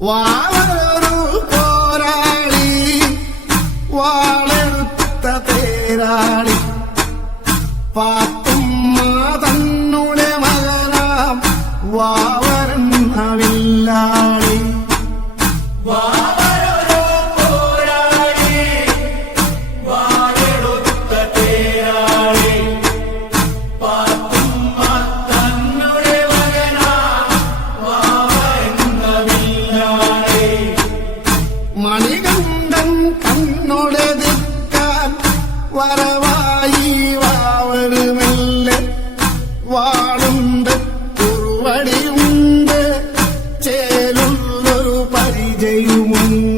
വാളൊരു പോരാളി വാളെടുത്ത തേരാളി പാത്തുമ്മ തന്നുടെ മകനാം വാവരെന്ന വില്ലാളി മണികണ്ഠൻ കണ്ണൊടെതിക്കാൻ വരവായി വാവരുമെല്ലെ വാളുണ്ട് കുറുവടിയുണ്ട് ചേലുള്ളൊരു പരിചയമുണ്ട്